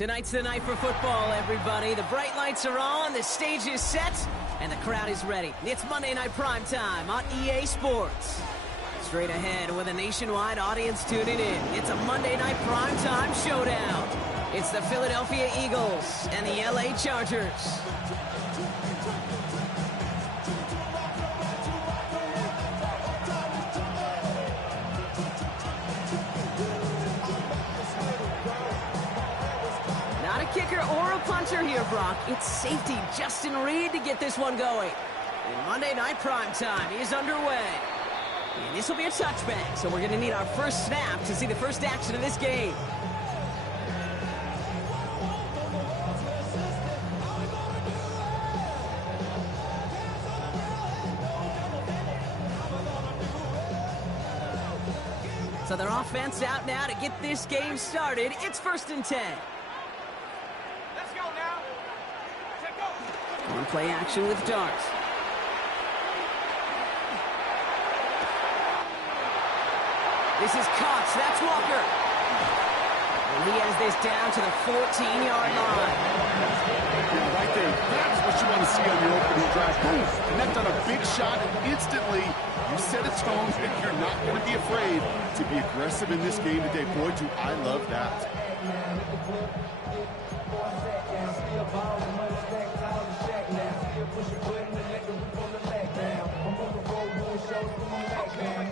Tonight's the night for football, everybody. The bright lights are on, the stage is set, and the crowd is ready. It's Monday Night Prime Time on EA Sports. Straight ahead with a nationwide audience tuning in. It's a Monday Night Prime Time showdown. It's the Philadelphia Eagles and the LA Chargers. Not a kicker or a punter here, Brock. It's safety Justin Reed to get this one going. And Monday Night Prime Time is underway. And this will be a touchback, so we're going to need our first snap to see the first action of this game. So their offense out now to get this game started. It's 1st and 10. Let's go now. Let's go. On play action with Darts. This is Cox. That's Walker. And he has this down to the 14-yard line. Right there. That's what you want to see on your opening drive. Boom. Connect on a big shot, and instantly you set a tone that you're not going to be afraid to be aggressive in this game today. Boy, do I love that.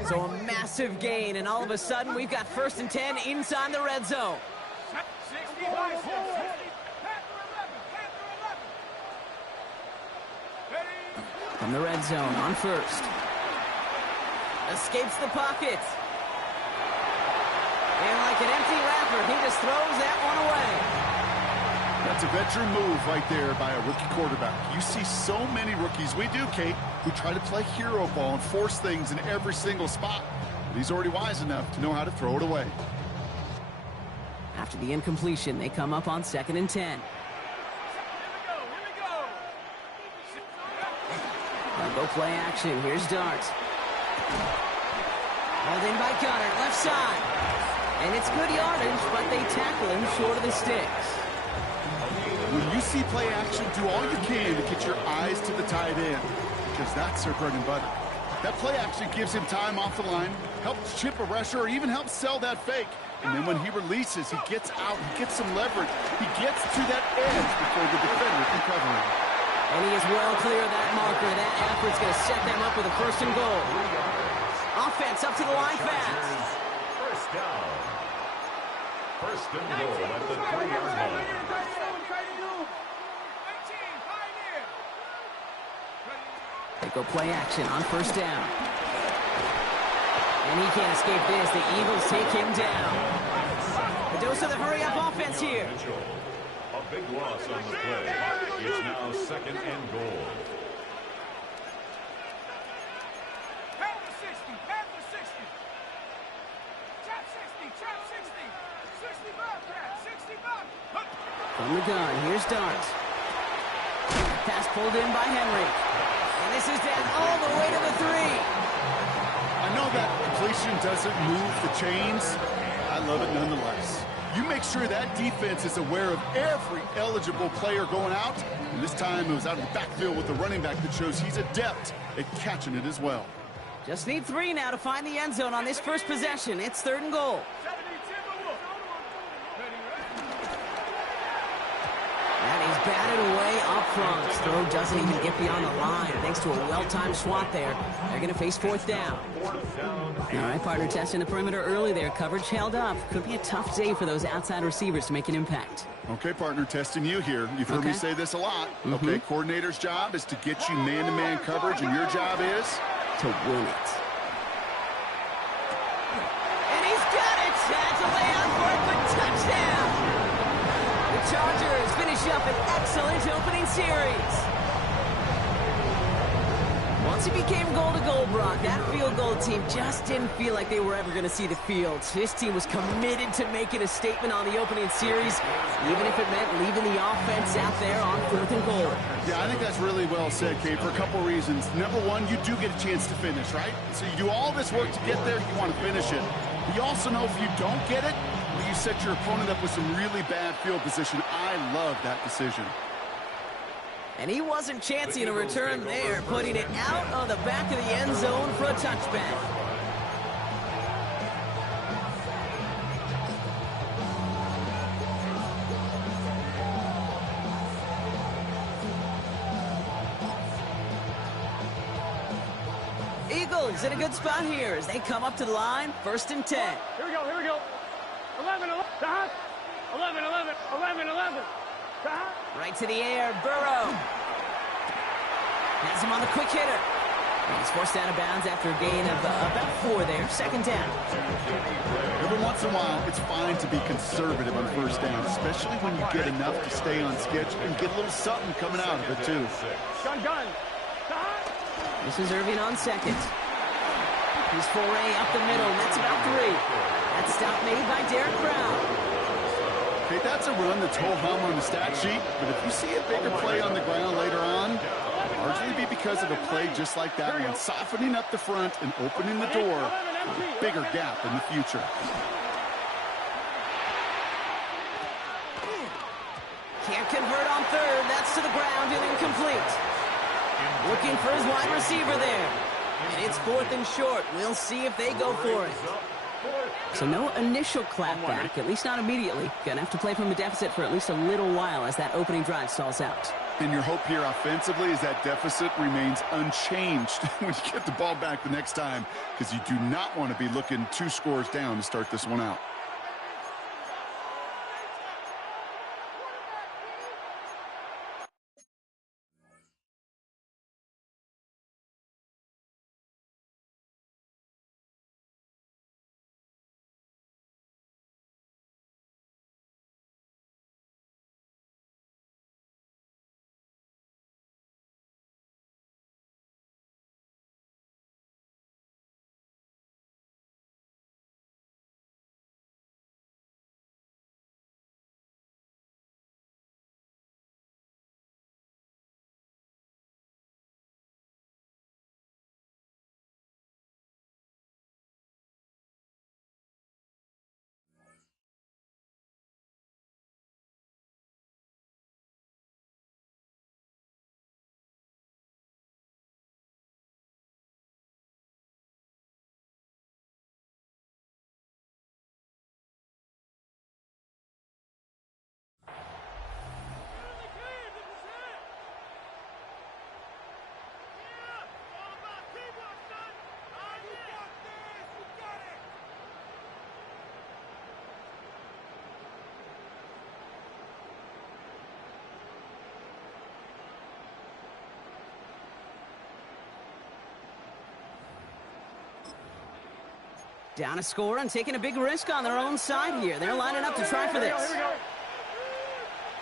So a massive gain, and all of a sudden we've got 1st and 10 inside the red zone. 65, 60. From the red zone on 1st. Escapes the pocket. And like an empty wrapper, he just throws that one away. That's a veteran move right there by a rookie quarterback. You see so many rookies, we do, Kate, who try to play hero ball and force things in every single spot. But he's already wise enough to know how to throw it away. After the incompletion, they come up on 2nd and 10. They'll go play action. Here's Darts. Held in by Gunner, left side. And it's good yardage, but they tackle him short of the sticks. When you see play action, do all you can to get your eyes to the tight end, because that's their bread and butter. That play action gives him time off the line, helps chip a rusher, or even helps sell that fake. And then when he releases, he gets out, he gets some leverage. He gets to that edge before the defender can cover him. And he is well clear of that marker. That effort's going to set them up with a 1st and goal. Offense up to the line fast. First down. 1st and goal at the 3-yard line. They go play action on 1st down. And he can't escape this. The Eagles take him down. The dose of the hurry-up offense here. A big loss on the play. It's now 2nd and goal. Half the 60, half the 60. Chop 60, chop 60. 65, Pat, 65. From the gun, here's Darts. Pass pulled in by Henry. And this is down all the way to the 3. I know that completion doesn't move the chains. I love it nonetheless. You make sure that defense is aware of every eligible player going out. And this time it was out of the backfield with the running back that shows he's adept at catching it as well. Just need 3 now to find the end zone on this first possession. It's 3rd and goal. That is batted away up front. Throw doesn't even get beyond the line. Thanks to a well-timed swat there. They're going to face 4th down. All right, partner, testing the perimeter early there. Coverage held up. Could be a tough day for those outside receivers to make an impact. Okay, partner, testing you here. You've heard me say this a lot. Okay, coordinator's job is to get you man-to-man coverage, and your job is to win it. And he's got it. That's a layout for a quick touchdown. The Chargers finish up an excellent opening series. Once it became goal-to-goal, Brock, that field goal team just didn't feel like they were ever going to see the field. This team was committed to making a statement on the opening series, even if it meant leaving the offense out there on 4th and goal. Yeah, I think that's really well said, Kate, for a couple reasons. Number one, you do get a chance to finish, right? So you do all this work to get there, you want to finish it. You also know if you don't get it, but you set your opponent up with some really bad field position. I love that decision. And he wasn't chancing a return there, putting it out of the back of the end zone for a touchback. Eagles in a good spot here as they come up to the line, 1st and 10. Here we go. 11, 11, 11. Right to the air, Burrow. Has him on the quick hitter. And he's forced out of bounds after a gain of about 4 there. 2nd down. Every once in a while, it's fine to be conservative on 1st down, especially when you get enough to stay on schedule and get a little something coming out of it, too. Gun. This is Irving on 2nd. His foray up the middle, and that's about 3. That stop made by Derek Brown. Okay, that's a run that's ho-hum on the stat sheet, but if you see a bigger play on the ground later on, largely be because of a play just like that one, softening up the front and opening the door for a bigger gap in the future. Can't convert on 3rd. That's to the ground and incomplete. Looking for his wide receiver there. And it's 4th and short. We'll see if they go for it. So no initial clapback, at least not immediately. Gonna have to play from a deficit for at least a little while as that opening drive stalls out. And your hope here offensively is that deficit remains unchanged when you get the ball back the next time, because you do not want to be looking 2 scores down to start this one out. Down a score and taking a big risk on their own side here. They're lining up to try for this. Here we go.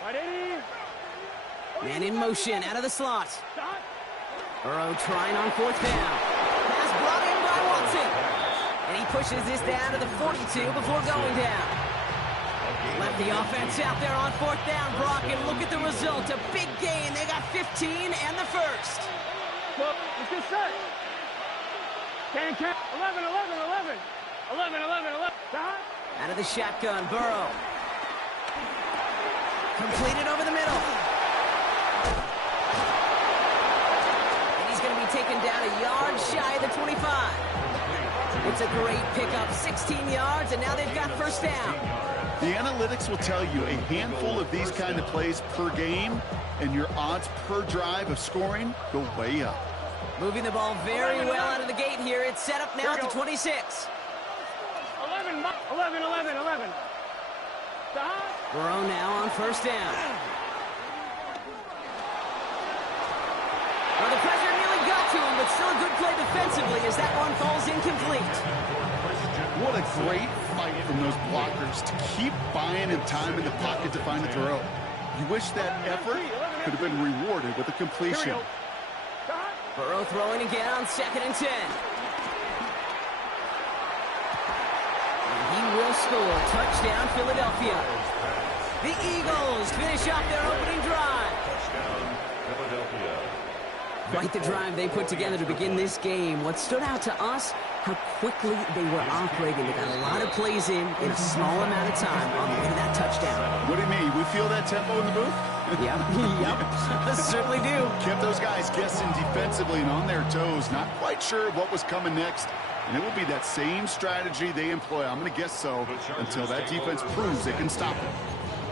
Right, 80. Man in motion out of the slot. Burrow trying on 4th down. Pass brought in by Watson. And he pushes this down to the 42 before going down. Left the offense out there on 4th down, Brock, and look at the result. A big gain. They got 15 and the 1st. Well, it's good set. Can 11, 11, 11. 11, 11, 11. Out of the shotgun, Burrow. Completed over the middle. And he's going to be taken down a yard shy of the 25. It's a great pickup, 16 yards, and now they've got 1st down. The analytics will tell you a handful of these kind of plays per game, and your odds per drive of scoring go way up. Moving the ball very well out of the gate here. It's set up now to 26. 11, 11, 11. Burrow now on 1st down. Well, the pressure nearly got to him, but still a good play defensively as that one falls incomplete. What a great fight from those blockers to keep buying him time in the pocket to find a throw. You wish that effort could have been rewarded with a completion. Burrow throwing again on 2nd and 10. He will score. Touchdown, Philadelphia. The Eagles finish off their opening drive. Quite the drive they put together to begin this game. What stood out to us, how quickly they were operating. They got a lot of plays in a small amount of time on the way to that touchdown. What do you mean? We feel that tempo in the booth? Yep, yep, certainly do. Kept those guys guessing defensively and on their toes, not quite sure what was coming next. And it will be that same strategy they employ, I'm going to guess so, until that defense proves they can stop it.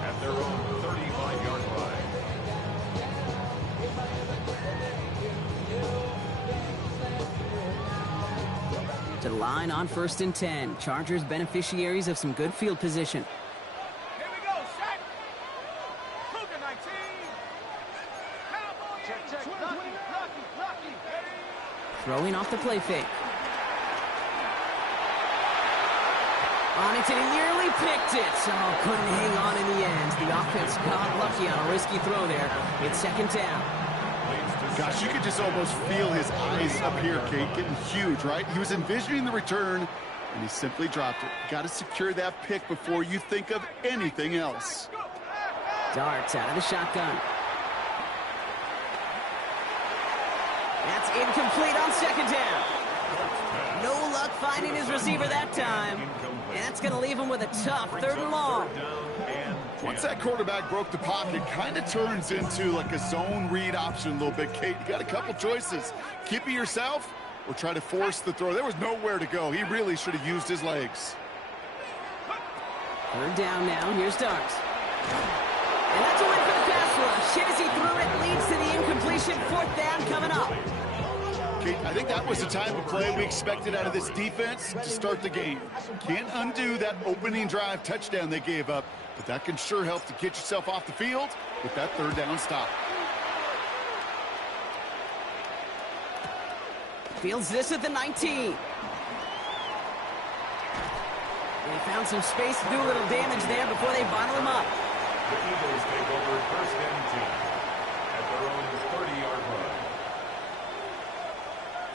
At their own 35-yard line. To the line on 1st and 10. Chargers beneficiaries of some good field position. Here we go, set. Cougar 19. Cowboy check. Lucky. Throwing off the play fake. On it, and he nearly picked it. Oh, couldn't hang on in the end. The offense got lucky on a risky throw there. It's 2nd down. Gosh, you could just almost feel his eyes up here, Kate, getting huge, right? He was envisioning the return, and he simply dropped it. Got to secure that pick before you think of anything else. Darts out of the shotgun. That's incomplete on 2nd down. No luck finding his receiver that time. And that's going to leave him with a tough 3rd and long. Once that quarterback broke the pocket, kind of turns into like a zone read option a little bit, Kate. You got a couple choices. Keep it yourself or try to force the throw. There was nowhere to go. He really should have used his legs. 3rd down now. Here's Darts. And that's a win for the pass rush. Hit as he threw it, leads to the incompletion. 4th down coming up. Kate, I think that was the type of play we expected out of this defense to start the game. Can't undo that opening drive touchdown they gave up, but that can sure help to get yourself off the field with that 3rd down stop. Fields this at the 19. They found some space to do a little damage there before they bottle him up. The Eagles take over 1st and 10 at their own 30-yard line.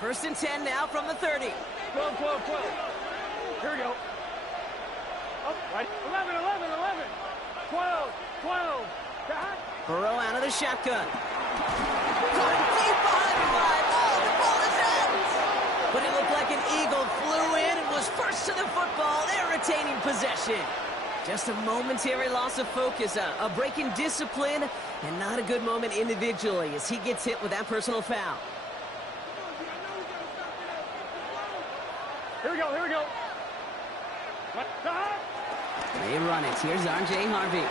1st and 10 now from the 30. 12. Here we go. Up, right. 11. 12. Back. Burrow out of the shotgun. Got it deep behind the line. Oh, the ball is out. But it looked like an eagle flew in and was first to the football. They're retaining possession. Just a momentary loss of focus, a break in discipline, and not a good moment individually as he gets hit with that personal foul. Here we go. What? They run it. Here's R.J. Harvey.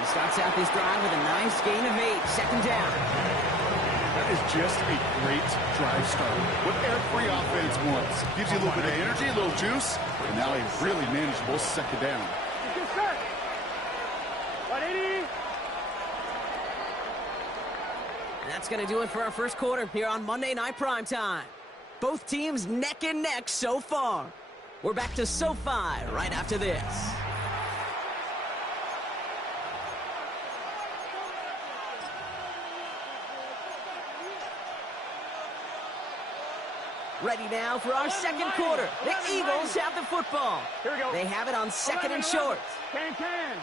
He starts out this drive with a nice gain of 8. 2nd down. That is just a great drive start. What every offense wants. Gives you a little bit of energy, a little juice, and now a really manageable 2nd down. Get set. 180. And that's going to do it for our 1st quarter here on Monday Night Primetime. Both teams neck and neck so far. We're back to SoFi right after this. Ready now for our 2nd quarter. The Eagles have the football. Here we go. They have it on 2nd and short. Can.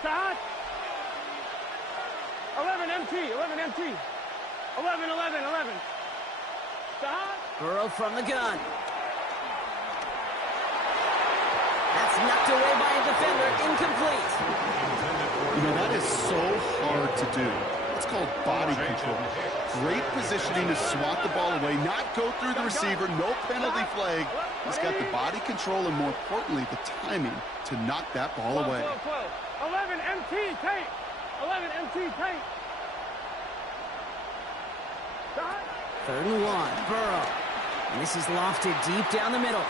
Start. 11 empty. 11. Start. Burrow from the gun. That's knocked away by a defender. Incomplete. You know, that is so hard to do. It's called body control. Great positioning to swat the ball away, not go through the receiver, no penalty flag. He's got the body control and, more importantly, the timing to knock that ball away. 11 MT tape. 11 MT tape. 3rd and 1. Burrow. And this is lofted deep down the middle.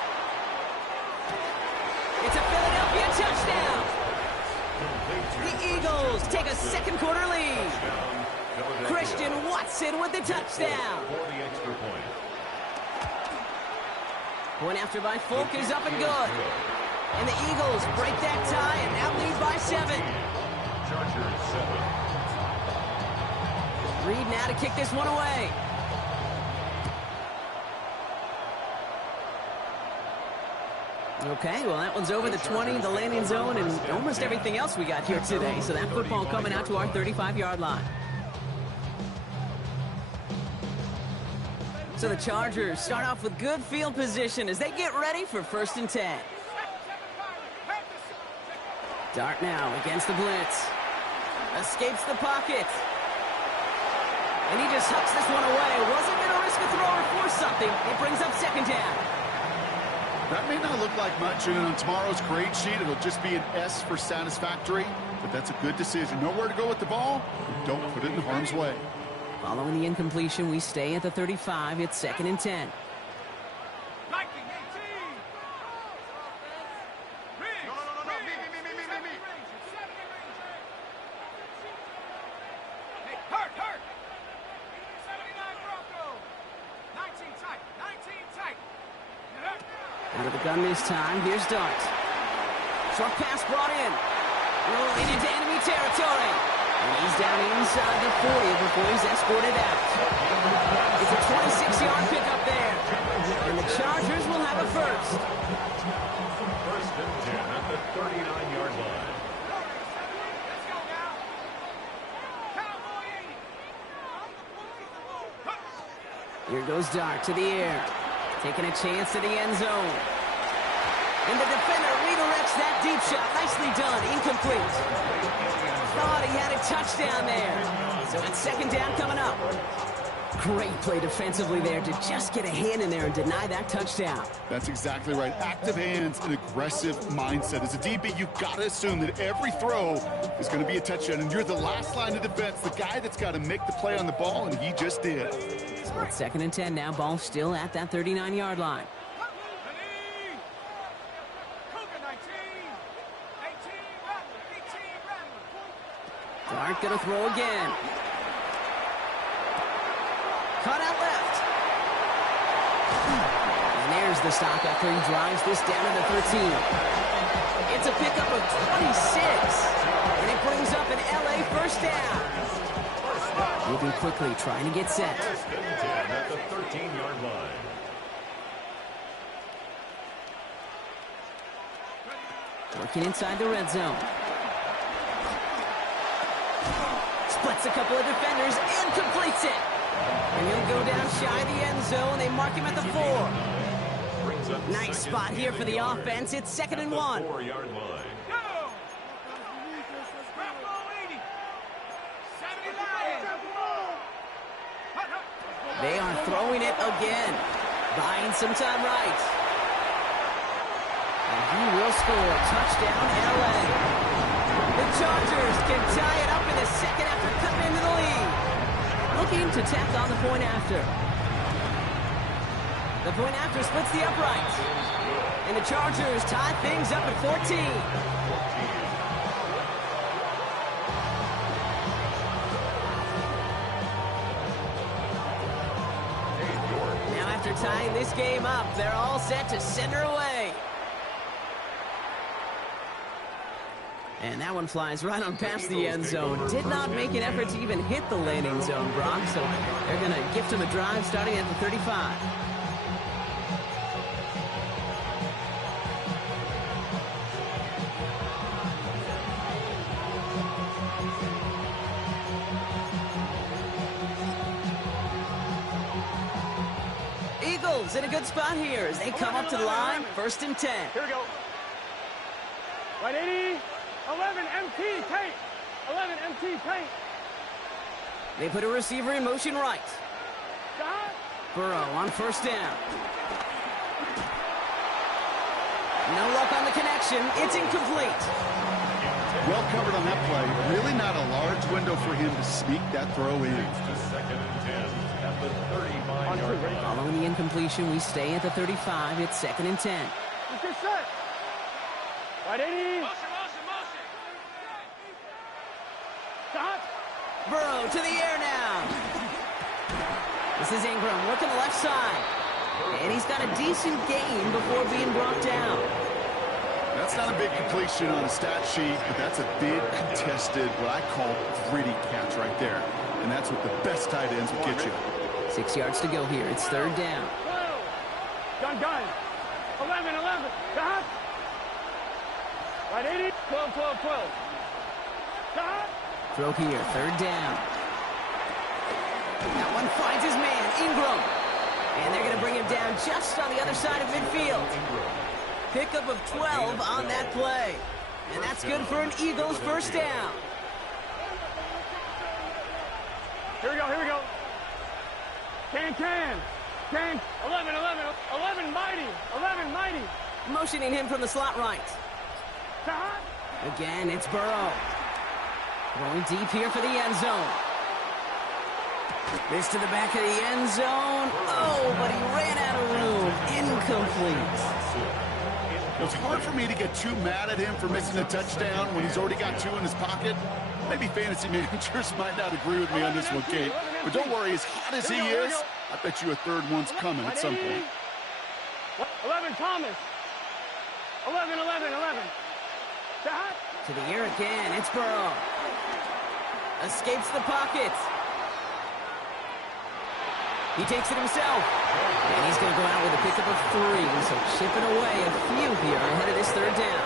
It's a Philadelphia touchdown. The Eagles take a 2nd quarter lead. Christian Watson with the touchdown. Point after by Folk is up and good. And the Eagles break that tie and now lead by 7. Chargers 7. Reed now to kick this one away. Okay, well, that one's over the 20, the landing zone, and almost everything else we got here today. So that football coming out to our 35-yard line. So the Chargers start off with good field position as they get ready for 1st and 10. Dart now against the blitz. Escapes the pocket. And he just hucks this one away. Wasn't going to risk a throw or force something. It brings up 2nd down. That may not look like much, and on tomorrow's grade sheet, it'll just be an S for satisfactory, but that's a good decision. Know where to go with the ball, and don't put it in harm's way. Following the incompletion, we stay at the 35. It's 2nd and 10. Into the gun this time. Here's Dart. Short pass brought in. Rolling into enemy territory. And he's down inside the 40 before he's escorted out. It's a 26-yard pickup there. And the Chargers will have a first. 1st and 10 at the 39-yard line. Here goes Dart to the air. Taking a chance to the end zone. And the defender redirects that deep shot. Nicely done. Incomplete. Thought he had a touchdown there. So it's 2nd down coming up. Great play defensively there to just get a hand in there and deny that touchdown. That's exactly right. Active hands and aggressive mindset. As a DB, you've got to assume that every throw is going to be a touchdown. And you're the last line of defense, the guy that's got to make the play on the ball, and he just did. So it's 2nd and 10 now. Ball still at that 39-yard line. Dart gonna throw again. Cut out left. And there's the stop after he drives this down to the 13. It's a pickup of 26. And it brings up an LA 1st down. Moving quickly, trying to get set. 1st and 10 at the 13-yard line. Working inside the red zone. Splits a couple of defenders and completes it. And he'll go down shy of the end zone. They mark him at the 4. Nice spot here for the offense. It's 2nd and 1. 4-yard line. They are throwing it again. Buying some time right. And he will score. Touchdown, LA. The Chargers can tie it up in the 2nd after cutting into the lead. Looking to tack on the point after. The point after splits the upright. And the Chargers tie things up at 14. Now after tying this game up, they're all set to send her away. And that one flies right on past the end zone. Did not make an effort to even hit the landing zone, Brock. So they're going to gift him a drive starting at the 35. Eagles in a good spot here as they come up to the line. 1st and 10. Here we go. Right 80. 11 MT tight. 11 MT tight. They put a receiver in motion right. Stop. Burrow on 1st down. No luck on the connection. It's incomplete. Well covered on that play. Really not a large window for him to sneak that throw in. To 2nd and 10 at the 35-yard line. Following the incompletion, we stay at the 35. It's 2nd and 10. Let's get set. Right 80. Stop. Burrow to the air now. This is Ingram working the left side. And he's got a decent gain before being brought down. That's not a big completion on a stat sheet, but that's a big contested, what I call gritty catch right there. And that's what the best tight ends will get you. 6 yards to go here. It's 3rd down. 12. Gun. 11. Stop. Right 80. 12. Stop. Throw here. 3rd down. That one finds his man, Ingram. And they're going to bring him down just on the other side of midfield. Pickup of 12 on that play. And that's good for an Eagles first down. Here we go, here we go. Can. 11, mighty. Motioning him from the slot right. Again, it's Burrow. Going deep here for the end zone. This to the back of the end zone. Oh, but he ran out of room. Incomplete. It's hard for me to get too mad at him for missing a touchdown when he's already got 2 in his pocket. Maybe fantasy managers might not agree with me on this one, Kate. But don't worry, as hot as he is, I bet you a third one's coming at some point. 11, Thomas. 11. To the air again, it's Burrow. Escapes the pocket. He takes it himself. And he's going to go out with a pickup of 3. So chipping away a few here ahead of this third down.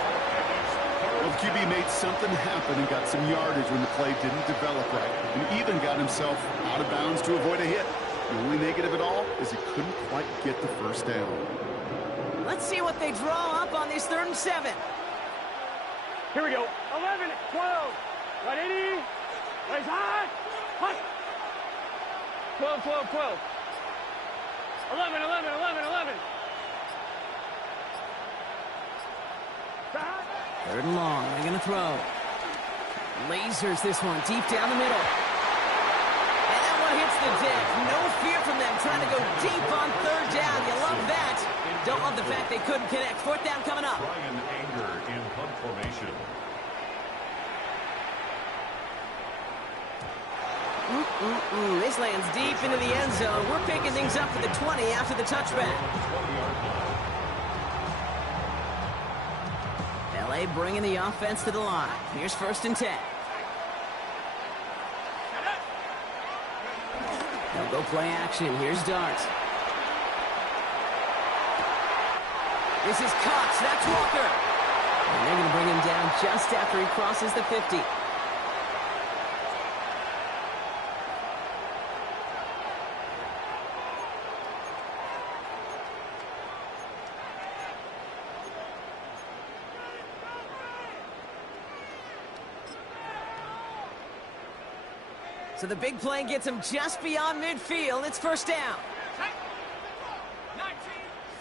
Well, the QB made something happen and got some yardage when the play didn't develop right. And even got himself out of bounds to avoid a hit. The only negative at all is he couldn't quite get the first down. Let's see what they draw up on this 3rd and 7. Here we go. 11, 12. Right, 80. Raise high. Hut. 12. 11. 3rd and long. They're going to throw. Lasers this one deep down the middle. And that one hits the deck. No fear from them trying to go deep on 3rd down. You love that. Don't love the fact they couldn't connect. 4th down coming up. Brian Anger in punt formation. This lands deep into the end zone. We're picking things up for the 20 after the touchback. LA bringing the offense to the line. Here's 1st and 10. They'll go play action. Here's Dart. This is Cox. That's Walker. And they're going to bring him down just after he crosses the 50. So the big play gets him just beyond midfield. It's 1st down. 19,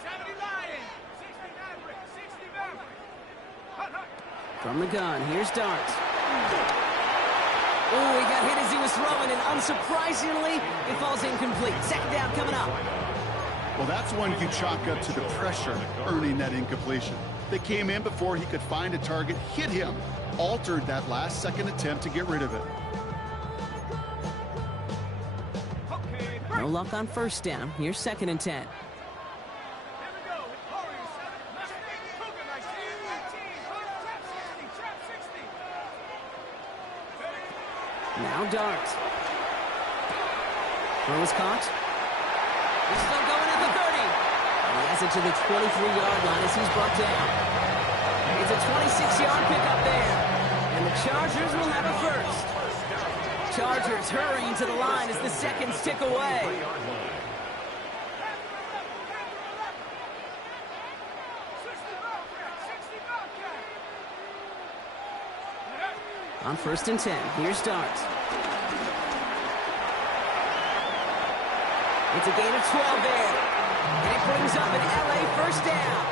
70 Lion. 60 Maverick. 60 Maverick. Hut. From the gun, here's Dart. Oh, he got hit as he was throwing, and unsurprisingly, it falls incomplete. 2nd down coming up. Well, that's one you chalk up to the pressure earning that incompletion. They came in before he could find a target, hit him, altered that last-second attempt to get rid of it. No luck on 1st down. Here's 2nd and 10. Here we go. Warriors 7. Mustang. Cougar 19. Trap 60. Now Dart. Throw is caught. He's still going at the 30. And he has it to the 23-yard line as he's brought down. It's a 26-yard pickup there. And the Chargers will have a 1st. Chargers hurrying to the line as the seconds tick away. On 1st and 10, here's Dart. It's a gain of 12 there. And it brings up an LA 1st down.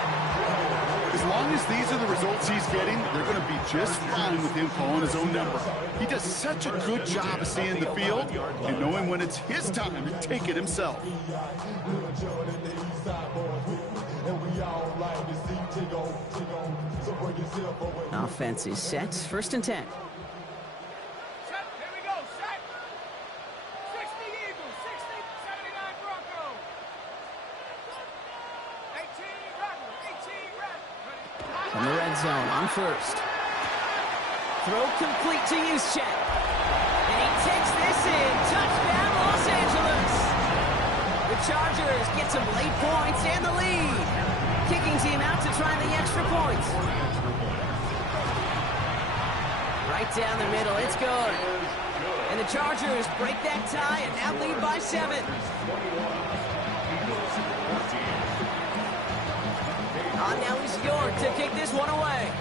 As long as these are the results he's getting, they're going to be just fine with him calling his own number. He does such a good job of seeing the field and knowing when it's his time to take it himself. Offense is set. 1st and 10. Set. Here we go. Set. 60 Eagles. 60. 79 Broncos. 18 Rebel. 18 Rebel. From the red zone on 1st. Throw complete to Juszczyk. And he takes this in. Touchdown, Los Angeles. The Chargers get some late points and the lead. Kicking team out to try the extra points. Right down the middle. It's good. And the Chargers break that tie and now lead by 7. York to kick this one away.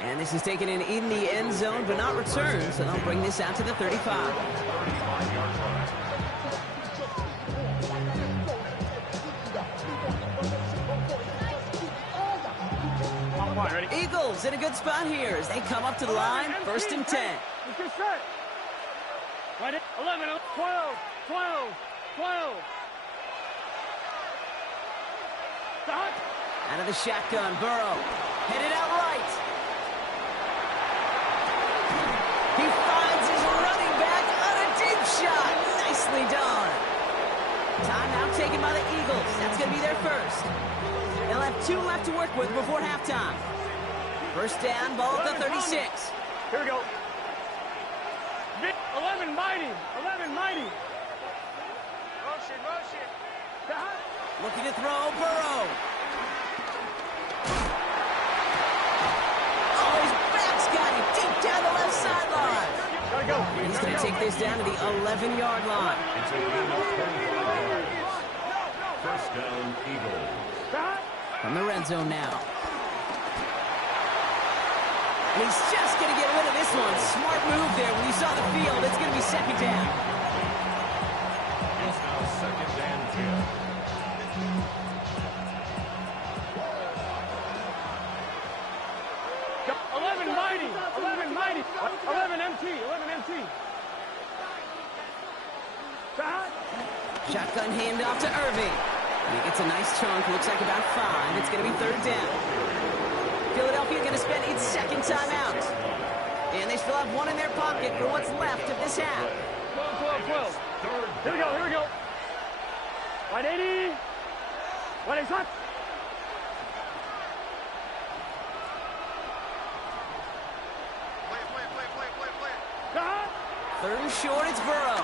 And this is taken in the end zone, but not returned, so they'll bring this out to the 35. Eagles in a good spot here as they come up to the line, 1st and 10. 11, 12, 12, 12. Out of the shotgun, Burrow. Headed out right. He finds his running back on a deep shot. Nicely done. Timeout taken by the Eagles. That's going to be their first. They'll have 2 left to work with before halftime. 1st down, ball at the 36. Here we go. 11 mighty. 11 mighty. Motion. Looking to throw, Burrow. Oh, his back's got it deep down the left sideline. Gotta go. He's going to take this down to the 11-yard line. It's a gain of 24 yards. 1st down, Eagles. From the red zone now. And he's just going to get rid of this one. Smart move there. When you saw the field, it's going to be 2nd down. It's now 2nd and 10. Mighty. 11 MT. Shotgun handoff to Irving. And he gets a nice chunk. Looks like about 5. It's going to be 3rd down. Philadelphia going to spend its 2nd timeout. And they still have 1 in their pocket for what's left of this half. 12. Here we go. 180. 180. Third and short, it's Burrow.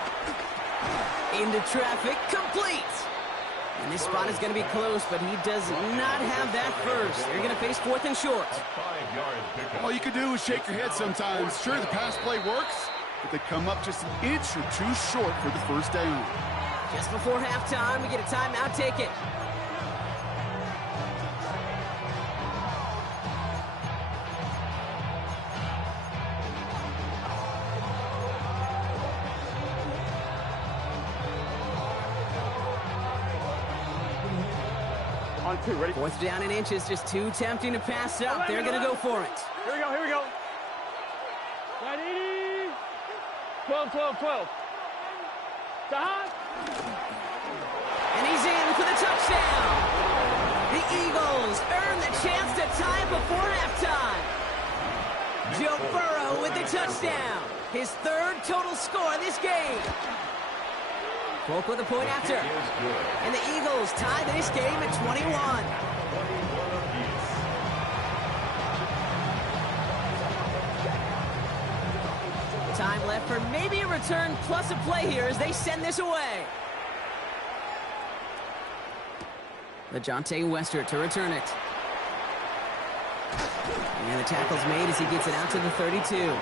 Into traffic, complete. And this spot is going to be close, but he does not have that first. They're going to face 4th and short. All you can do is shake your head sometimes. Sure, the pass play works, but they come up just an inch or 2 short for the 1st down. Just before halftime, we get a timeout taken. On 2, ready? 4th down in inches, just too tempting to pass up. They're going to go for it. Here we go. 180. 12. And he's in for the touchdown. The Eagles earn the chance to tie it before halftime. Joe Burrow with the touchdown. His 3rd total score in this game. Folk with a point after. And the Eagles tie this game at 21. Time left for maybe a return plus a play here as they send this away. LeJohntay Westert to return it. And the tackle's made as he gets it out to the 32. The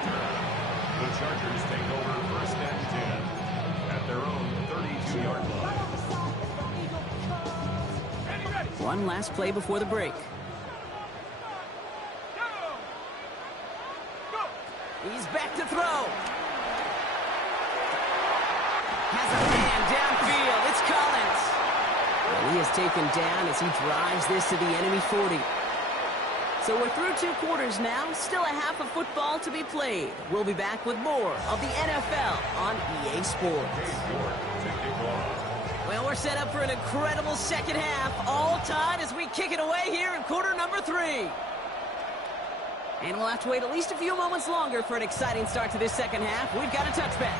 Chargers take over 1st and 10 at their own 32-yard line. One last play before the break. He's back to throw. Has a man downfield. It's Collins. And he is taken down as he drives this to the enemy 40. So we're through 2 quarters now. Still a half of football to be played. We'll be back with more of the NFL on EA Sports. Well, we're set up for an incredible 2nd half. All tied as we kick it away here in quarter number 3. And we'll have to wait at least a few moments longer for an exciting start to this 2nd half. We've got a touchback.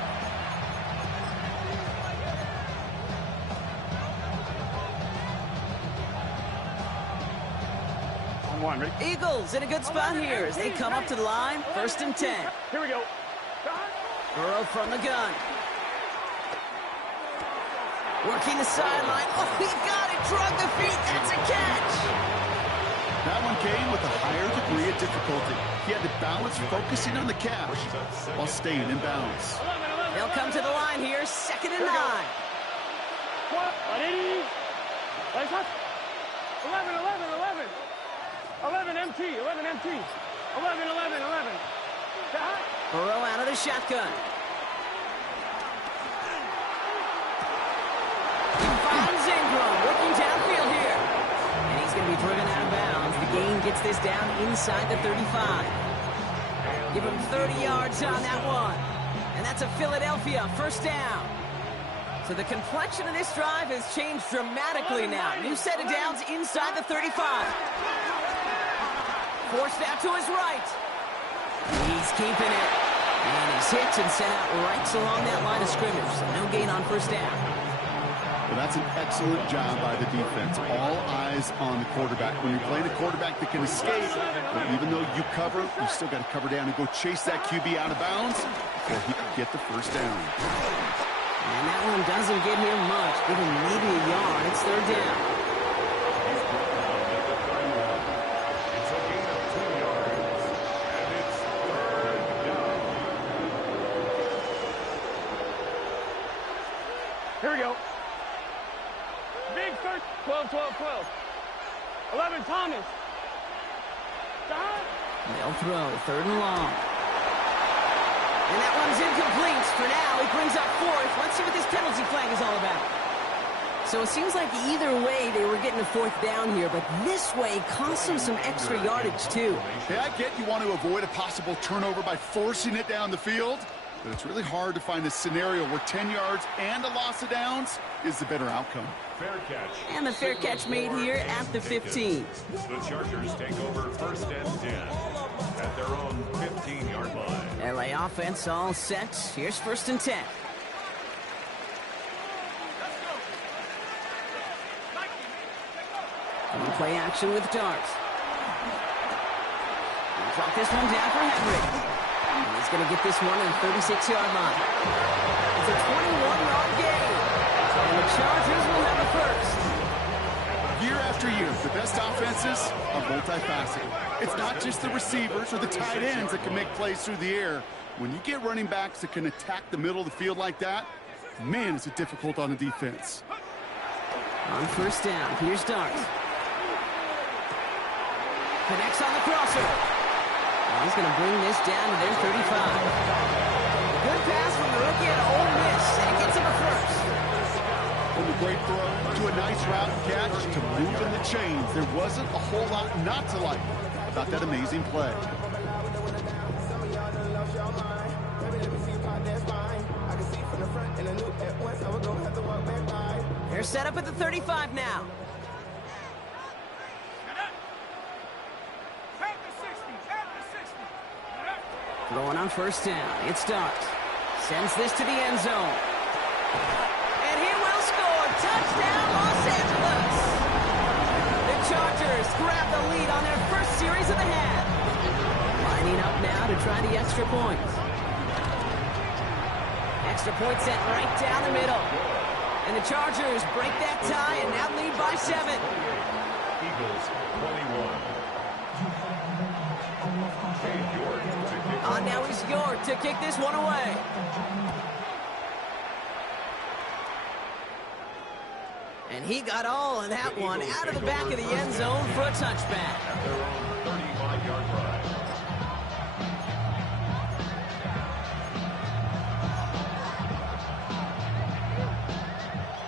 On 1, ready? Eagles in a good spot here as they come up to the line, 1st and 10. Here we go. Burrow from the gun. Working the sideline. Oh, he got it. Drug the feet. That's a catch. That one came with a higher degree of difficulty. He had to balance focusing on the catch while staying in bounds. They'll come to the line here, 2nd and 9. Place us. 11, 11, 11. 11 MT, 11 MT. 11, 11, 11. Burrow out of the shotgun. He finds Ingram working downfield here. And he's going to be driven out of bounds. The gain gets this down inside the 35. Give him 30 yards on that one. And that's a Philadelphia first down. So the complexion of this drive has changed dramatically now. New set of downs inside the 35. Forced out to his right. He's keeping it. And he's hit and sent out right along that line of scrimmage. So no gain on first down. Well, that's an excellent job by the defense. All eyes on the quarterback. When you're playing a quarterback that can escape, but even though you cover, you still got to cover down and go chase that QB out of bounds before he can get the first down. And that one doesn't get him much. Give him maybe a yard. It's third down. It's a gain of 2 yards, and it's third down. Here we go. Big third. 12, 12, 12. 11, Thomas. They'll throw. Third and long. And that one's incomplete. For now, he brings up fourth. Let's see what this penalty flag is all about. So it seems like either way they were getting a fourth down here, but this way cost them some extra yardage too. Hey, I get you want to avoid a possible turnover by forcing it down the field, but it's really hard to find a scenario where 10 yards and a loss of downs is the better outcome. Fair catch. And the fair catch made here at the 15. The Chargers take over first and 10 at their own 15-yard line. LA offense all set. Here's first and 10. Play action with Dart. Drop this one down for Henry. And he's going to get this one on the 36-yard line. It's a 21-yard gain. And the Chargers will have a first. Year after year, the best offenses are multifaceted. It's not just the receivers or the tight ends that can make plays through the air. When you get running backs that can attack the middle of the field like that, man, is it difficult on the defense. On first down, here's Dart. Connects on the crosser. And he's going to bring this down to their 35. Good pass from the rookie at Ole Miss, and it gets him a first. From a great throw to a nice route catch to moving the chains. There wasn't a whole lot not to like about that amazing play. They're set up at the 35 now. Throwing on first down. It starts. Sends this to the end zone. And he will score. Touchdown, Los Angeles. The Chargers grab the lead on their first series of the half. Lining up now to try the extra point. Extra point sent right down the middle. And the Chargers break that tie and now lead by 7. Eagles 21. Now he's York to kick this one away. And he got all of that one out of the back of the end zone for a touchback. At their own 35-yard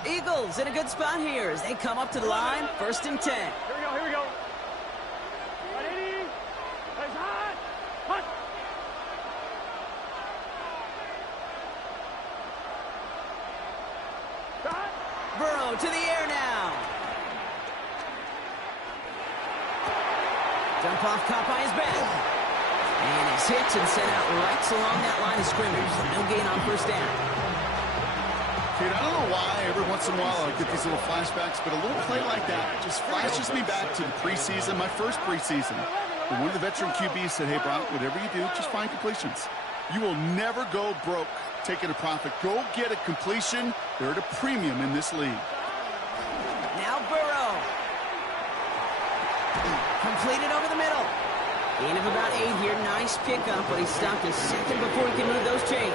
line. Eagles in a good spot here as they come up to the line. First and 10. Here we go, here we go. Burrow to the air now. Dump off caught by his back. And he's hit and sent out right along that line of scrimmage. So no gain on first down. Kid, I don't know why every once in a while I get these little flashbacks, but a little play like that just flashes me back to the preseason, my first preseason. And one of the veteran QBs said, hey, Brock, whatever you do, just find completions. You will never go broke taking a profit. Go get a completion. They're at a premium in this league. Now Burrow. Completed over the middle. Gain of about 8 here. Nice pickup, but he stopped a second before he can move those chains.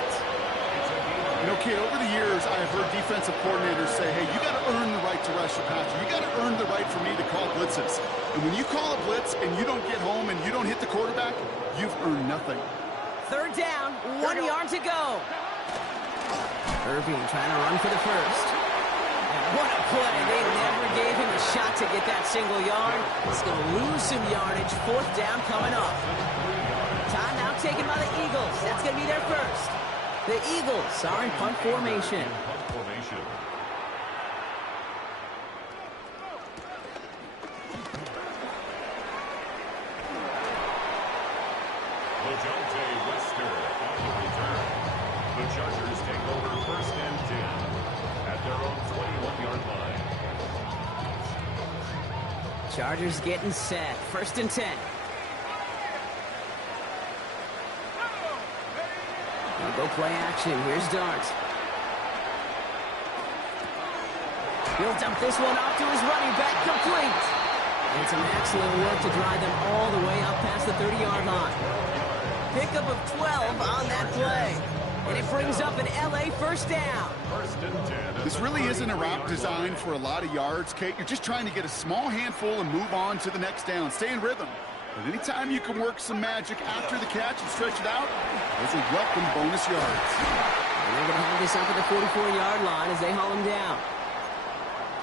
You know, kid, over the years, I have heard defense defensive coordinators say, hey, you got to earn the right to rush the passer. You got to earn the right for me to call blitzes. And when you call a blitz and you don't get home and you don't hit the quarterback, you've earned nothing. Third down, 1 yard to go. Irving trying to run for the first. And what a play. They never gave him a shot to get that single yard. It's going to lose some yardage. Fourth down coming up. Timeout taken by the Eagles. That's going to be their first. The Eagles are in punt formation. The Chargers take over first and 10 at their own 21-yard line. Chargers getting set. First and 10. Gonna go play action. Here's Dart. He'll dump this one off to his running back. Complete. And some excellent work to drive them all the way up past the 30-yard line. Pickup of 12 on that play. And it brings up an LA first down. This really isn't a route designed for a lot of yards, Kate. You're just trying to get a small handful and move on to the next down. Stay in rhythm. But anytime you can work some magic after the catch and stretch it out, those are welcome bonus yards. And they're going to have this up at the 44-yard line as they haul him down.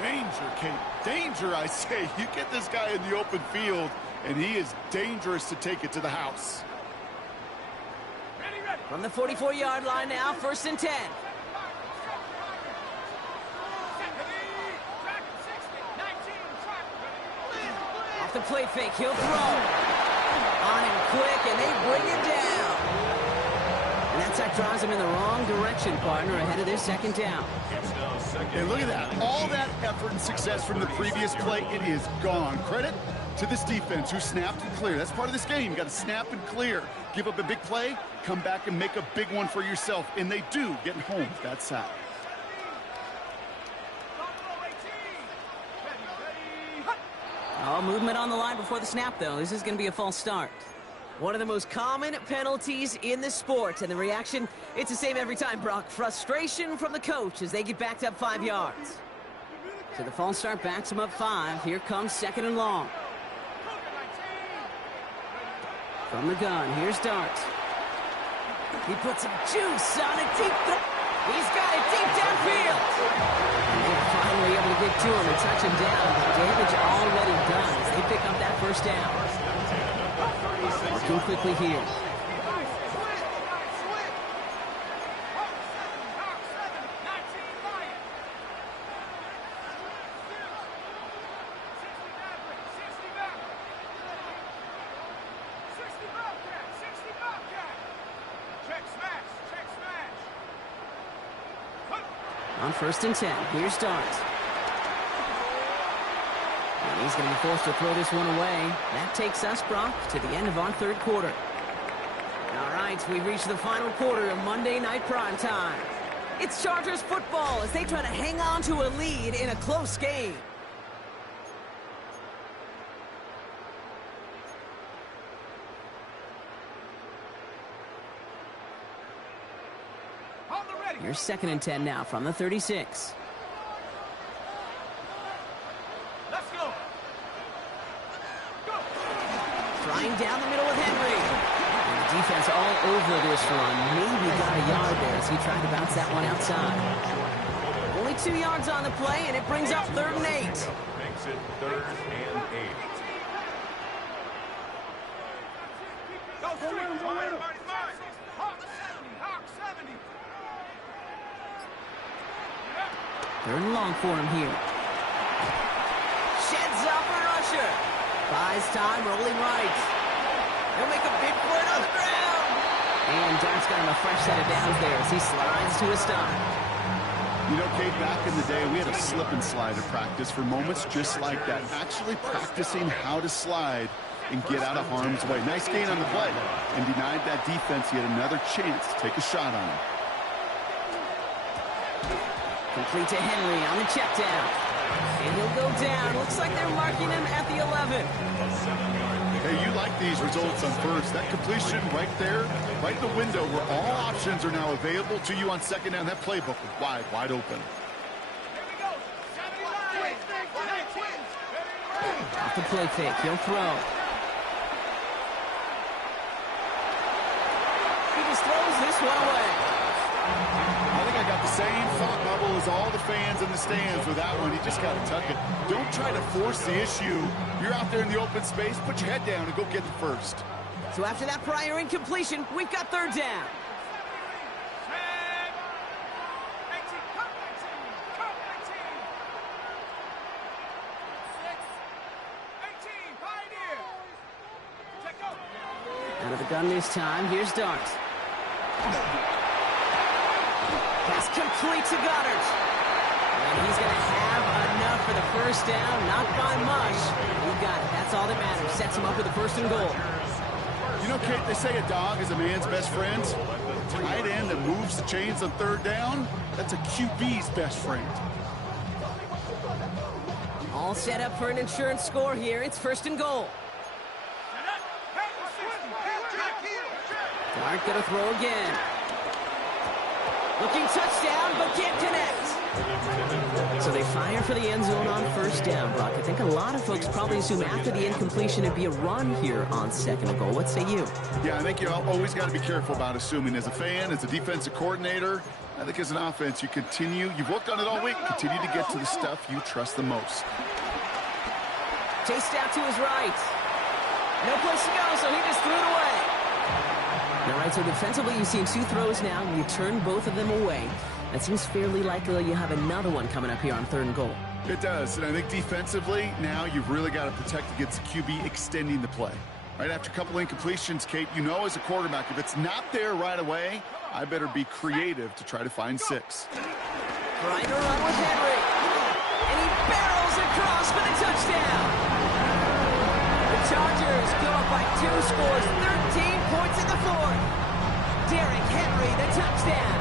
Danger, Kate. Danger, I say. You get this guy in the open field, and he is dangerous to take it to the house. From the 44-yard line now, first and 10. Off the play fake, he'll throw. On him quick, and they bring it down. And that sack drives him in the wrong direction, partner, ahead of their second down. Hey, look at that. All that effort and success from the previous play, it is gone. Credit to this defense who snapped and cleared. That's part of this game. You got to snap and clear. Give up a big play, come back and make a big one for yourself. And they do, getting home with that sack. All movement on the line before the snap, though. This is going to be a false start. One of the most common penalties in the sport. And the reaction, it's the same every time, Brock. Frustration from the coach as they get backed up 5 yards. So the false start backs them up 5. Here comes second and long. From the gun, here's Dart. He puts some juice on it deep. He's got it deep downfield. And they're finally able to get to him and touch him down. But damage already done as they pick up that first down. Working quickly here. On first and 10, here's Dart. And he's going to be forced to throw this one away. That takes us, Brock, to the end of our third quarter. All right, we've reached the final quarter of Monday Night Primetime. It's Chargers football as they try to hang on to a lead in a close game. Here's second and 10 now from the 36. Let's go. Trying down the middle with Henry. And the defense all over this one. Maybe got a yard there as he tried to bounce that one outside. Only 2 yards on the play, and it brings up third and 8. Makes it third and 8. Go straight. Hawk 70. Third and long for him here. Sheds up a rusher. Buys time, rolling right. He'll make a big play on the ground. And Dart's got him a fresh set of downs there as he slides to a stop. You know, Kate, back in the day, we had a slip and slide at practice for moments just like that. Actually practicing how to slide and get out of harm's way. Nice gain on the play. And denied that defense yet another chance to take a shot on him. Complete to Henry on the check down. And he'll go down. Looks like they're marking him at the 11. Hey, you like these results on first. That completion right there, right in the window where all options are now available to you on second down. That playbook was wide open. Off the play fake, he'll throw. He just throws this one away. I think I got the same thought bubble as all the fans in the stands with that one. You just got to tuck it. Don't try to force the issue. You're out there in the open space. Put your head down and go get the first. So after that prior incompletion, we've got third down. Out of the gun this time, here's Dart. Pass complete to Goddard. And he's going to have enough for the first down, not by much. He got it. That's all that matters. Sets him up with a first and goal. You know, Kate, they say a dog is a man's best friend. Tight end that moves the chains on third down, that's a QB's best friend. All set up for an insurance score here. It's first and goal. Dart gonna throw again. Looking touchdown, but can't connect. So they fire for the end zone on first down, Brock. I think a lot of folks probably assume after the incompletion it'd be a run here on second and goal. What say you? Yeah, I think you always got to be careful about assuming. As a fan, as a defensive coordinator, I think as an offense, you've worked on it all week, continue to get to the stuff you trust the most. Chased out to his right. No place to go, so he just threw it away. All right, so defensively, you've seen two throws now, and you turn both of them away. It seems fairly likely you have another one coming up here on third and goal. It does, and I think defensively, now you've really got to protect against the QB extending the play. Right after a couple incompletions, Kate, you know as a quarterback, if it's not there right away, I better be creative to try to find six. Trying to run with Henry. And he barrels across for the touchdown. The Chargers go up by 2 scores, 13 points in the fourth. Derrick Henry, the touchdown.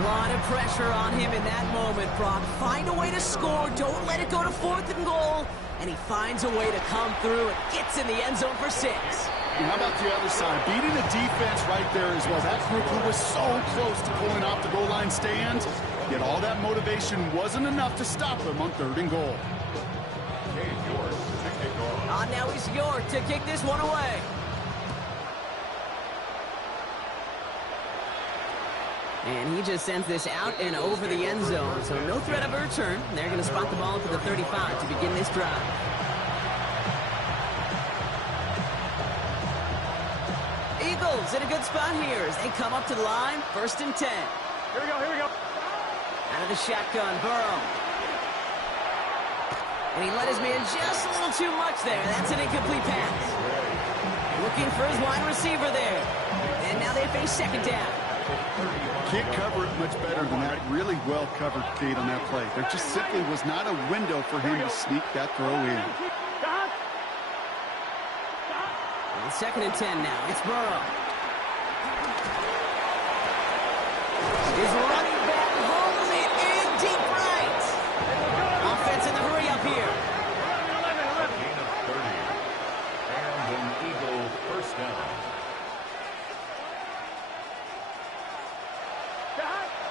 A lot of pressure on him in that moment, Brock. Find a way to score. Don't let it go to fourth and goal. And he finds a way to come through and gets in the end zone for 6. And how about the other side? Beating the defense right there as well. That group who was so close to pulling off the goal line stand, yet all that motivation wasn't enough to stop him on third and goal. Now he's York to kick this one away. And he just sends this out and over the end zone, so no threat of a return. They're going to spot the ball for the 35 to begin this drive. Eagles in a good spot here as they come up to the line, 1st and 10. Here we go. Out of the shotgun, Burrow. And he let his man just a little too much there. That's an incomplete pass. Looking for his wide receiver there. And now they face second down. Can't cover it much better than that. Really well covered, Kate, on that play. There just simply was not a window for him to sneak that throw in. And 2nd and 10 now. It's Burrow. His running back holds it in deep right. Offense in the hurry up here. Gain of 30. And an Eagle first down.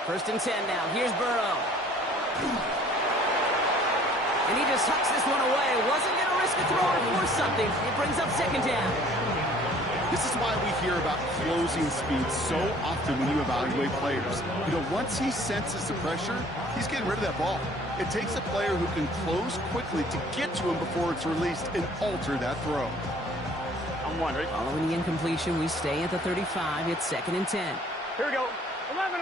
1st and 10 now. Here's Burrow. And he just hucks this one away. Wasn't going to risk a throw or force something. It brings up second down. This is why we hear about closing speed so often when you evaluate players. You know, once he senses the pressure, he's getting rid of that ball. It takes a player who can close quickly to get to him before it's released and alter that throw. I'm wondering. Following the incompletion, we stay at the 35. It's 2nd and 10. Here we go. 11.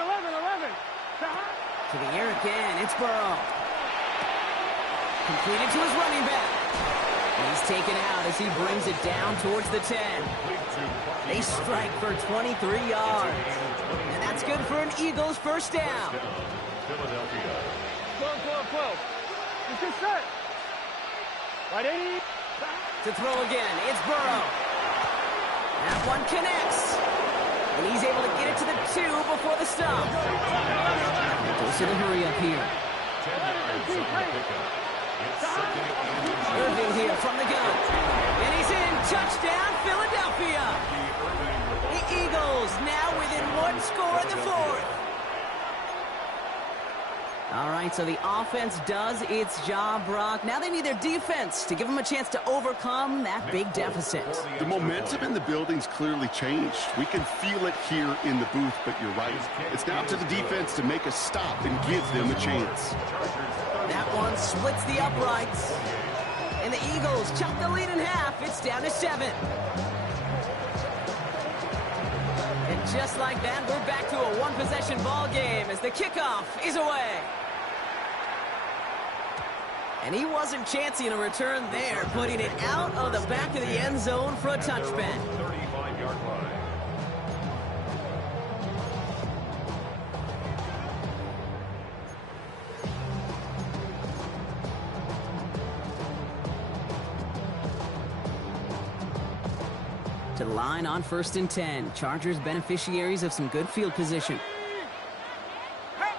To the air again. It's Burrow. Completed to his running back. He's taken out as he brings it down towards the 10. They strike for 23 yards. And that's good for an Eagles first down. Philadelphia. 12. He's good set. Right 80. To throw again, it's Burrow. That one connects. And he's able to get it to the 2 before the stop. Goes to the hurry up here. 10 yards on the pickup. It's 2nd and Irving here from the gun. And he's in. Touchdown, Philadelphia. The Eagles now within 1 score in the 4th. All right, so the offense does its job, Brock. Now they need their defense to give them a chance to overcome that big deficit. The momentum in the building's clearly changed. We can feel it here in the booth, but you're right. It's now to the defense to make a stop and give them a chance. That one splits the uprights. And the Eagles chop the lead in half. It's down to 7. And just like that, we're back to a one-possession ball game as the kickoff is away. And he wasn't chancing a return there, putting it out of the back of the end zone for a touchback. 35-yard line. To the line on 1st and 10. Chargers beneficiaries of some good field position. Out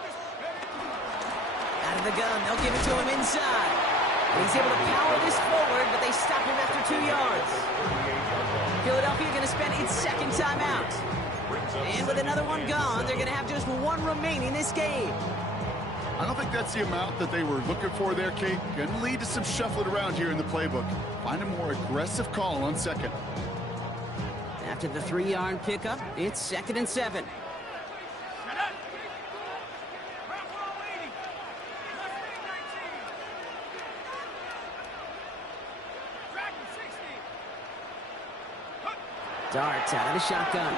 of the gun, they'll give it to him inside. And he's able to power this forward, but they stop him after 2 yards. Philadelphia going to spend its second timeout. And with another one gone, they're going to have just one remaining this game. I don't think that's the amount that they were looking for there, Kate. Going to lead to some shuffling around here in the playbook. Find a more aggressive call on second. After the 3-yard pickup, it's 2nd and 7. Darts out of the shotgun.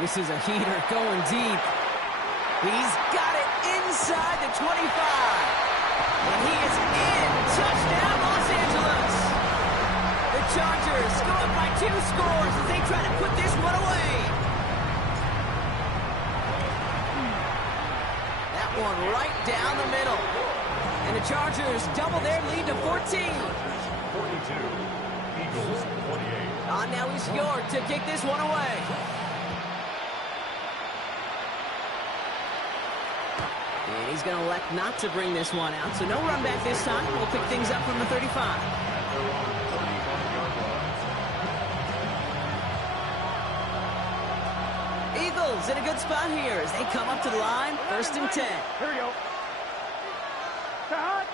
This is a heater going deep. He's got it inside the 25. And he is in. Touchdown, Los Angeles. The Chargers go up by 2 scores as they try to put this one away. That one right down the middle. And the Chargers double their lead to 14. 42. Eagles 28. Now he's York to kick this one away. And he's going to elect not to bring this one out. So no run back this time. We'll pick things up from the 35. Eagles in a good spot here as they come up to the line. 1st and 10. Here we go. Cut.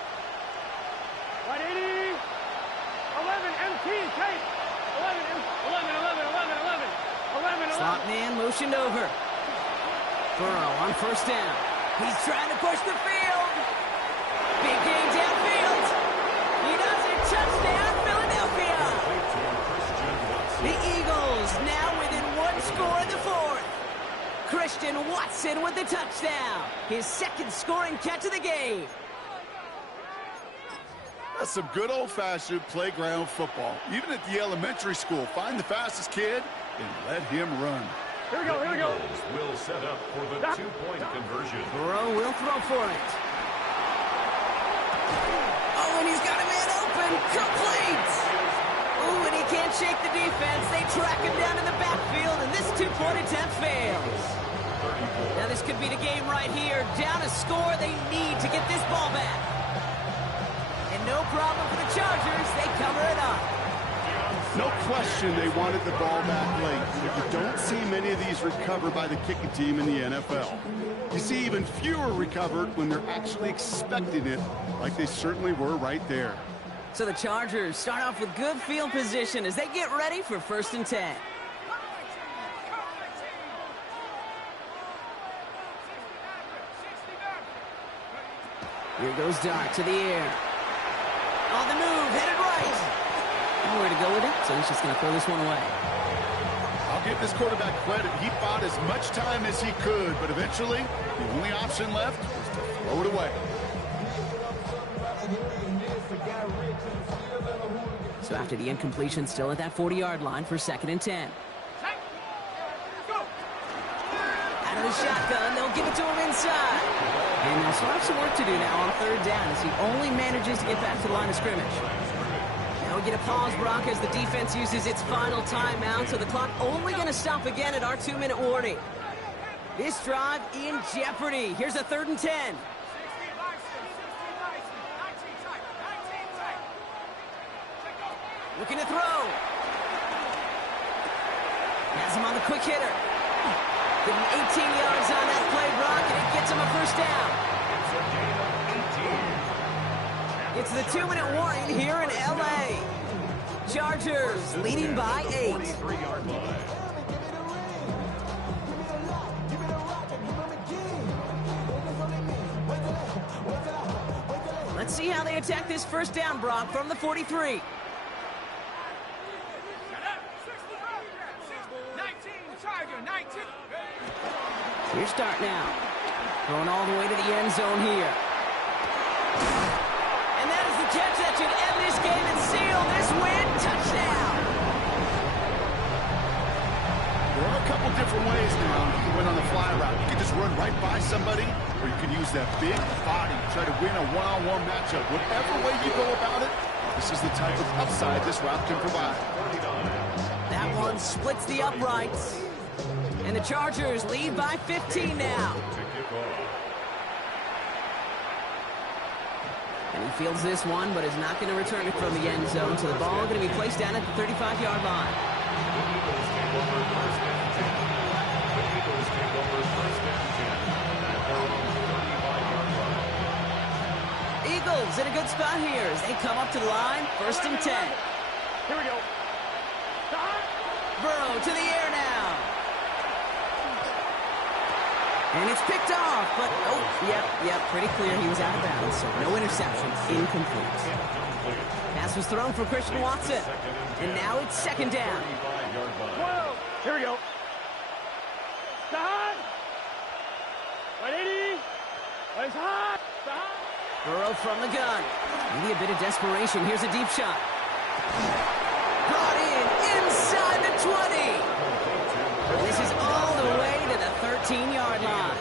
180. 11 MT. Tight. 11. Slot man motioned over. Burrow on 1st down. He's trying to push the field. Big game downfield. He does it. Touchdown, Philadelphia. The Eagles now within 1 score in the 4th. Christian Watson with the touchdown. His 2nd scoring catch of the game. That's some good old-fashioned playground football. Even at the elementary school, find the fastest kid and let him run. Here we go. Here we go. Eagles will set up for the 2-point conversion. Burrow will throw for it. Oh, and he's got a man open. Complete. Ooh, and he can't shake the defense. They track him down in the backfield, and this 2-point attempt fails. Now this could be the game right here. Down a score, they need to get this ball back. And no problem for the Chargers. They cover it up. No question they wanted the ball back late. You don't see many of these recovered by the kicking team in the NFL. You see even fewer recovered when they're actually expecting it, like they certainly were right there. So the Chargers start off with good field position as they get ready for 1st and 10. Here goes Dart to the air. On the move, headed right. Nowhere to go with it, so he's just going to throw this one away. I'll give this quarterback credit. He bought as much time as he could, but eventually the only option left was to throw it away. So after the incompletion, still at that 40-yard line for 2nd and 10. Out of the shotgun, they'll give it to him inside. And they'll start some work to do now on 3rd down as he only manages to get back to the line of scrimmage. Now we get a pause, Brock, as the defense uses its final timeout, so the clock only going to stop again at our 2-minute warning. This drive in jeopardy. Here's a 3rd and 10. Looking to throw. Has him on the quick hitter. Give him 18 yards on that play, Brock, and it gets him a 1st down. It's the 2-minute warning here in L.A. Chargers leading by 8. 43-yard line. Let's see how they attack this first down, Brock, from the 43. 19, Tiger, 19. Your start now. Going all the way to the end zone here. And that is the catch that should end this game and seal this win. Touchdown. There are a couple different ways now you can win on the fly route. You can just run right by somebody, or you can use that big body to try to win a one-on-one matchup. Whatever way you go about it, this is the type of upside this route can provide. That one splits the uprights. And the Chargers lead by 15 now. And he fields this one, but is not going to return it from the end zone. So the ball going to be placed down at the 35-yard line. Eagles in a good spot here as they come up to the line. 1st and 10. Here we go. Burrow to the air now. And it's picked off, but yep, pretty clear he was out of bounds. So no interception, incomplete. Pass was thrown for Christian Watson. And now it's 2nd down. 12. Here we go. Side. 180. Place high. Burrow from the gun. Maybe a bit of desperation. Here's a deep shot. Brought in inside the 20. This is all the way to the 13-yard line.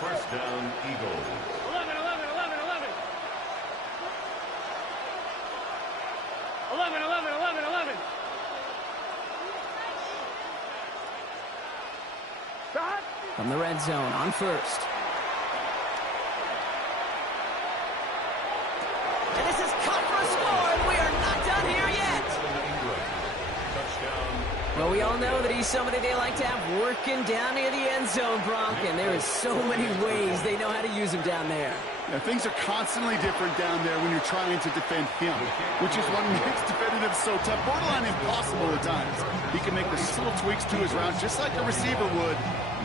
1st down, Eagles. 11. 11. Stop. From the red zone on 1st. And this is cut for a score, and we are not done here yet. Well, we all know that he's somebody they like to have working down near the end zone, Bronk, and there is so many ways they know how to use him down there. Yeah, things are constantly different down there when you're trying to defend him, which is what makes defending him so tough, borderline impossible at times. He can make the subtle tweaks to his route just like a receiver would.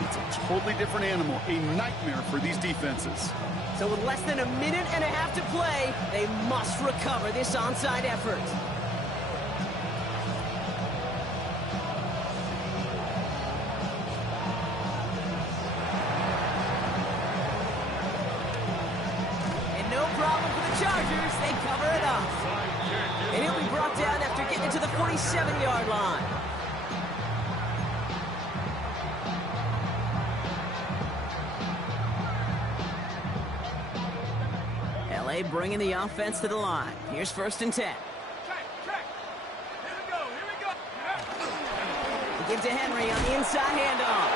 It's a totally different animal, a nightmare for these defenses. So with less than a minute and a half to play, they must recover this onside effort. Chargers, they cover it up. And he'll be brought down after getting it to the 47-yard line. L.A. bringing the offense to the line. Here's 1st and 10. Check. Here we go. Give to Henry on the inside handoff.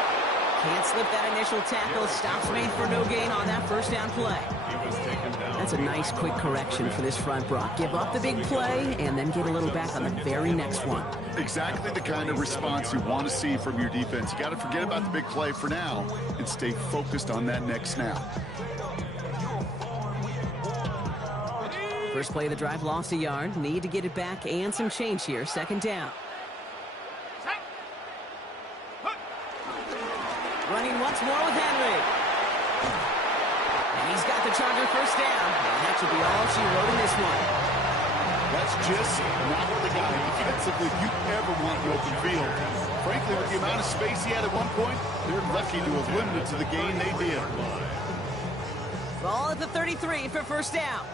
Can't slip that initial tackle. Stops made for no gain on that 1st down play. That's a nice quick correction for this front, Brock. Give up the big play and then get a little back on the very next one. Exactly the kind of response you want to see from your defense. You got to forget about the big play for now and stay focused on that next snap. First play of the drive lost a yard. Need to get it back and some change here. 2nd down. Running once more with Henry. And he's got the Charger 1st down. And that should be all she wrote in this one. That's just not the guy defensively you ever want in the open field. Frankly, with the amount of space he had at one point, they're lucky to have limited to the gain they did. Ball at the 33 for 1st down.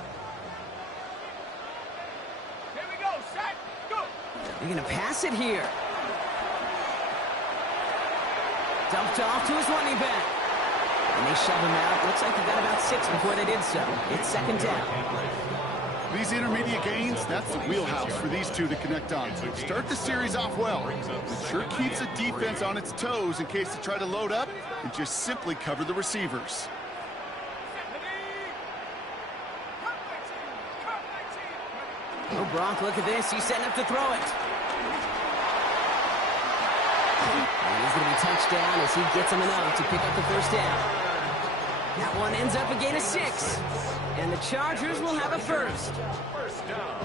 Here we go. Set. Go. They're going to pass it here. Dumped off to his running back. And they shove him out. Looks like they got about 6 before they did so. It's 2nd down. These intermediate gains, that's the wheelhouse for these two to connect on. Start the series off well. It sure keeps the defense on its toes in case they try to load up and just simply cover the receivers. Oh, Brock, look at this. He's setting up to throw it. And he's going to be touched down as he gets him enough to pick up the 1st down. That one ends up a gain of 6. And the Chargers will have a first. First down.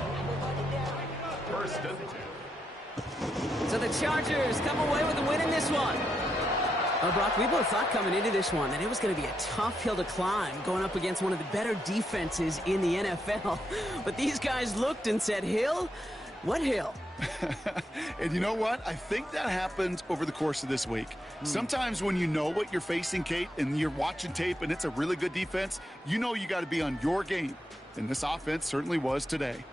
First and 10. So the Chargers come away with a win in this one. Well, Brock, we both thought coming into this one that it was going to be a tough hill to climb going up against one of the better defenses in the NFL. But these guys looked and said, Hill? What hill? And you know what? I think that happened over the course of this week. Sometimes when you know what you're facing, Kate, and you're watching tape and it's a really good defense, you know you got to be on your game. And this offense certainly was today.